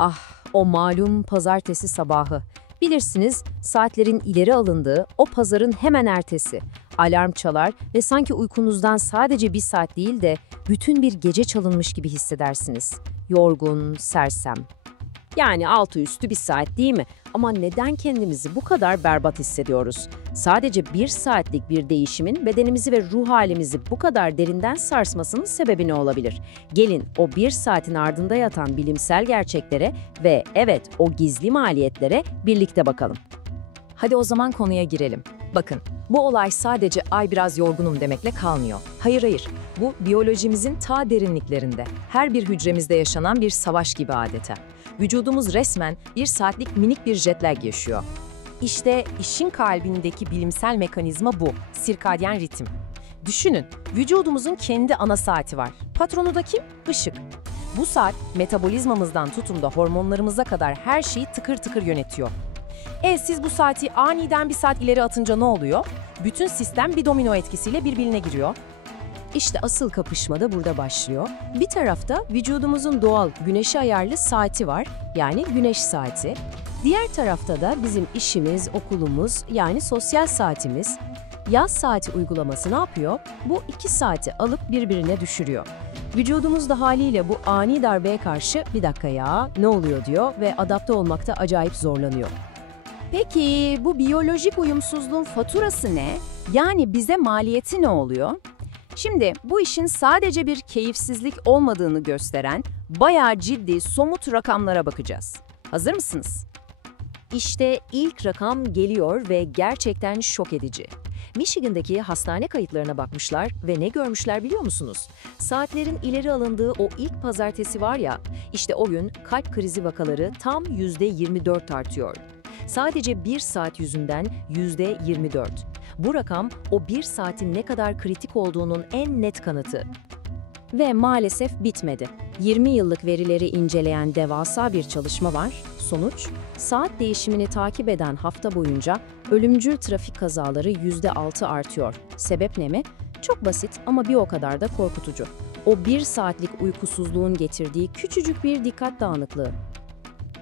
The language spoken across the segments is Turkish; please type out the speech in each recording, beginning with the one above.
Ah, o malum pazartesi sabahı. Bilirsiniz, saatlerin ileri alındığı o pazarın hemen ertesi. Alarm çalar ve sanki uykunuzdan sadece bir saat değil de bütün bir gece çalınmış gibi hissedersiniz. Yorgun, sersem. Yani altı üstü bir saat değil mi? Ama neden kendimizi bu kadar berbat hissediyoruz? Sadece bir saatlik bir değişimin bedenimizi ve ruh halimizi bu kadar derinden sarsmasının sebebi ne olabilir? Gelin o bir saatin ardında yatan bilimsel gerçeklere ve evet o gizli maliyetlere birlikte bakalım. Hadi o zaman konuya girelim. Bakın, bu olay sadece "ay biraz yorgunum" demekle kalmıyor. Hayır, bu biyolojimizin ta derinliklerinde, her bir hücremizde yaşanan bir savaş gibi adeta. Vücudumuz resmen bir saatlik minik bir jet lag yaşıyor. İşte işin kalbindeki bilimsel mekanizma bu, sirkadyen ritim. Düşünün, vücudumuzun kendi ana saati var. Patronu da kim? Işık. Bu saat, metabolizmamızdan tutun da hormonlarımıza kadar her şeyi tıkır tıkır yönetiyor. Siz bu saati aniden bir saat ileri atınca ne oluyor? Bütün sistem bir domino etkisiyle birbirine giriyor. İşte asıl kapışma da burada başlıyor. Bir tarafta vücudumuzun doğal güneşe ayarlı saati var, yani güneş saati. Diğer tarafta da bizim işimiz, okulumuz, yani sosyal saatimiz. Yaz saati uygulaması ne yapıyor? Bu iki saati alıp birbirine düşürüyor. Vücudumuz da haliyle bu ani darbeye karşı "bir dakika ya, ne oluyor?" diyor ve adapte olmakta acayip zorlanıyor. Peki bu biyolojik uyumsuzluğun faturası ne? Yani bize maliyeti ne oluyor? Şimdi bu işin sadece bir keyifsizlik olmadığını gösteren bayağı ciddi, somut rakamlara bakacağız. Hazır mısınız? İşte ilk rakam geliyor ve gerçekten şok edici. Michigan'daki hastane kayıtlarına bakmışlar ve ne görmüşler biliyor musunuz? Saatlerin ileri alındığı o ilk pazartesi var ya, işte o gün kalp krizi vakaları tam %24 artıyor. Sadece bir saat yüzünden %24. Bu rakam o bir saatin ne kadar kritik olduğunun en net kanıtı. Ve maalesef bitmedi. 20 yıllık verileri inceleyen devasa bir çalışma var. Sonuç, saat değişimini takip eden hafta boyunca ölümcül trafik kazaları %6 artıyor. Sebep ne mi? Çok basit ama bir o kadar da korkutucu. O bir saatlik uykusuzluğun getirdiği küçücük bir dikkat dağınıklığı.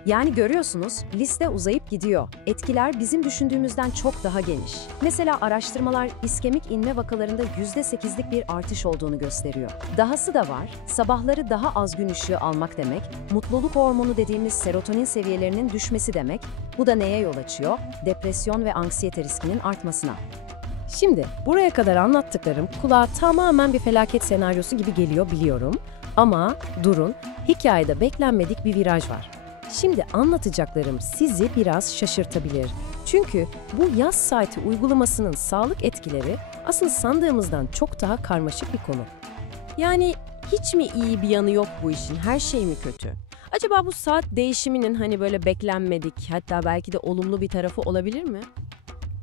Yani görüyorsunuz, liste uzayıp gidiyor. Etkiler bizim düşündüğümüzden çok daha geniş. Mesela araştırmalar iskemik inme vakalarında %8'lik bir artış olduğunu gösteriyor. Dahası da var, sabahları daha az gün ışığı almak demek, mutluluk hormonu dediğimiz serotonin seviyelerinin düşmesi demek. Bu da neye yol açıyor? Depresyon ve anksiyete riskinin artmasına. Şimdi buraya kadar anlattıklarım kulağa tamamen bir felaket senaryosu gibi geliyor biliyorum. Ama durun, hikayede beklenmedik bir viraj var. Şimdi anlatacaklarım sizi biraz şaşırtabilir. Çünkü bu yaz saati uygulamasının sağlık etkileri aslında sandığımızdan çok daha karmaşık bir konu. Yani hiç mi iyi bir yanı yok bu işin, her şey mi kötü? Acaba bu saat değişiminin hani böyle beklenmedik, hatta belki de olumlu bir tarafı olabilir mi?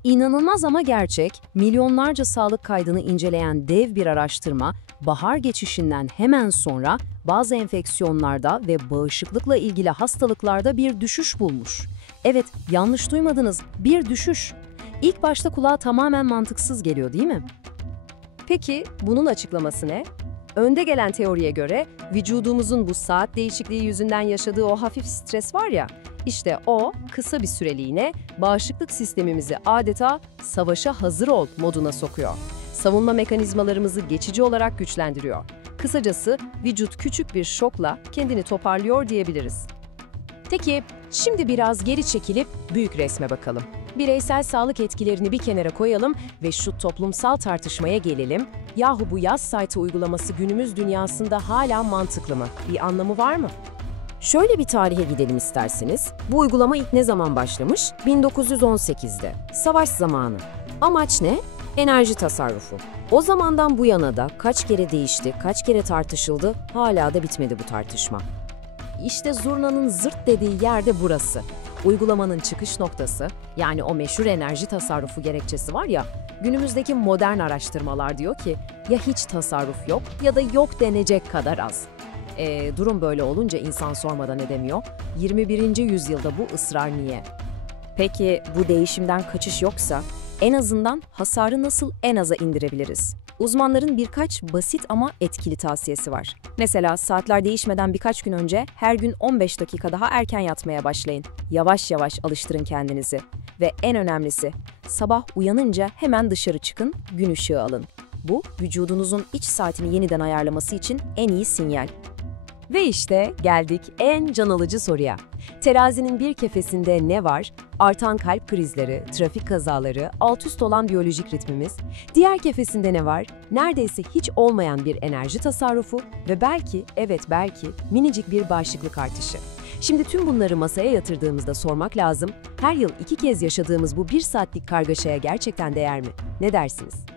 İnanılmaz ama gerçek, milyonlarca sağlık kaydını inceleyen dev bir araştırma, bahar geçişinden hemen sonra bazı enfeksiyonlarda ve bağışıklıkla ilgili hastalıklarda bir düşüş bulmuş. Evet, yanlış duymadınız, bir düşüş. İlk başta kulağa tamamen mantıksız geliyor değil mi? Peki, bunun açıklaması ne? Önde gelen teoriye göre vücudumuzun bu saat değişikliği yüzünden yaşadığı o hafif stres var ya, işte o kısa bir süreliğine bağışıklık sistemimizi adeta "savaşa hazır ol" moduna sokuyor. Savunma mekanizmalarımızı geçici olarak güçlendiriyor. Kısacası vücut küçük bir şokla kendini toparlıyor diyebiliriz. Peki, şimdi biraz geri çekilip büyük resme bakalım. Bireysel sağlık etkilerini bir kenara koyalım ve şu toplumsal tartışmaya gelelim. Yahu bu yaz saati uygulaması günümüz dünyasında hala mantıklı mı? Bir anlamı var mı? Şöyle bir tarihe gidelim isterseniz. Bu uygulama ilk ne zaman başlamış? 1918'de. Savaş zamanı. Amaç ne? Enerji tasarrufu. O zamandan bu yana da kaç kere değişti, kaç kere tartışıldı, hala da bitmedi bu tartışma. İşte zurnanın zırt dediği yer de burası. Uygulamanın çıkış noktası, yani o meşhur enerji tasarrufu gerekçesi var ya, günümüzdeki modern araştırmalar diyor ki ya hiç tasarruf yok ya da yok denecek kadar az. Durum böyle olunca insan sormadan edemiyor. 21. yüzyılda bu ısrar niye? Peki bu değişimden kaçış yoksa en azından hasarı nasıl en aza indirebiliriz? Uzmanların birkaç basit ama etkili tavsiyesi var. Mesela saatler değişmeden birkaç gün önce her gün 15 dakika daha erken yatmaya başlayın. Yavaş yavaş alıştırın kendinizi. Ve en önemlisi, sabah uyanınca hemen dışarı çıkın, gün ışığı alın. Bu, vücudunuzun iç saatini yeniden ayarlaması için en iyi sinyal. Ve işte geldik en can alıcı soruya. Terazinin bir kefesinde ne var? Artan kalp krizleri, trafik kazaları, alt üst olan biyolojik ritmimiz. Diğer kefesinde ne var? Neredeyse hiç olmayan bir enerji tasarrufu ve belki, evet belki, minicik bir bağışıklık artışı. Şimdi tüm bunları masaya yatırdığımızda sormak lazım, her yıl 2 kez yaşadığımız bu 1 saatlik kargaşaya gerçekten değer mi? Ne dersiniz?